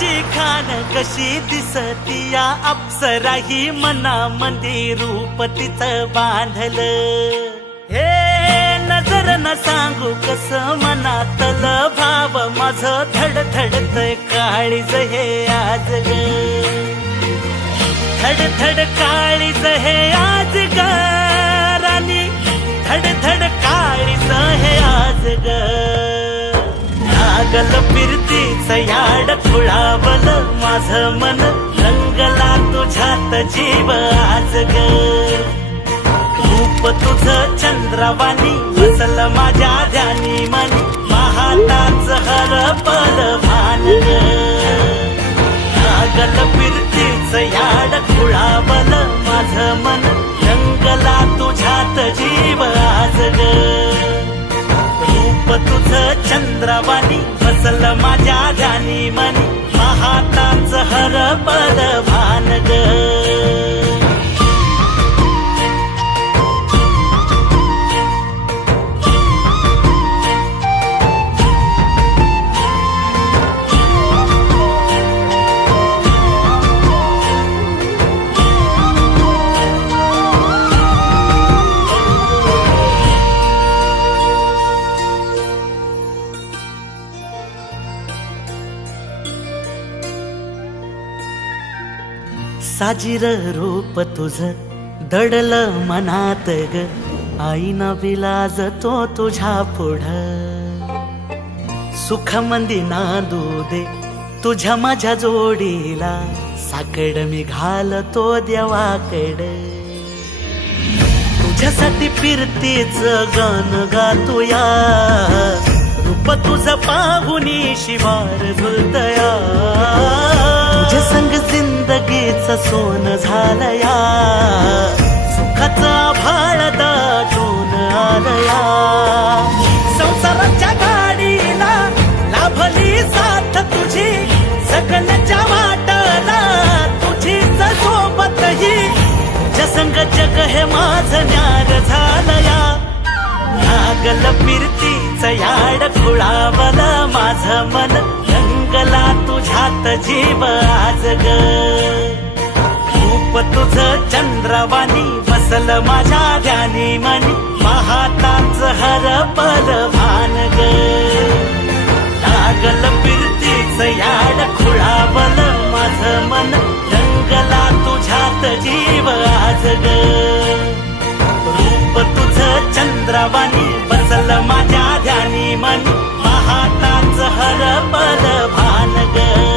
तुझी खान कशी दिसती या अप्सरा ही मनामंदी रूप तिचं बांधलं हे नजर न सांगू कस मनातल भाव माझं धडधडतय काळीज हे आज ग धडधड काळीज हे आज ग राणी धडधड काळीज हे आज ग लागल फिरतीच याड खुळावल माझं मन रंगला तुझ्यात जीव आज ग रूप तुझं चंद्रवाणी बसल माझ्या ध्यानी मनी पाहताच हरपल भान ग लागल फिरतीच याड खुळावल माझं मन रंगला तुझ्यात जीव आज ग रूप तुझं चंद्रवाणी बसल माझ्या ध्यानी मनी पाहताच हरपल भान ग साजिर रूप तुझं दडलं मनात ग आईना विलाज तो तुझ्या पुढं सुख मंदी नांदू दे तुझ्या माझ्या जोडीला साकड मी घालतो देवाकड तुझ्यासाठी फिरतीच गाण गातोया रूप तुझं पाहुनी शिवार झुलतया तुझ्या संग जिंदगीच सोन झालया सुखाचा भाळ दाटून आलया संसाराच्या गाडीला लाभली साथ तुझी सगळ्याच्या वाटला तुझीच सोबत ही तुझ्या संग जग हे माझं न्यार झालया लागल फिरतीच याड खुळावल माझं मन रंगला तुझ्यात जीव आज ग रूप तुझं चंद्रवाणी बसल माझ्या ध्यानी मनी पाहताच हरपल भान ग लागल फिरतीच याड खुळावल माझं मन रंगला तुझ्यात जीव आज ग रूप तुझं चंद्रवाणी बसल माझ्या ध्यानी मनी पाहताच हरपल भान ग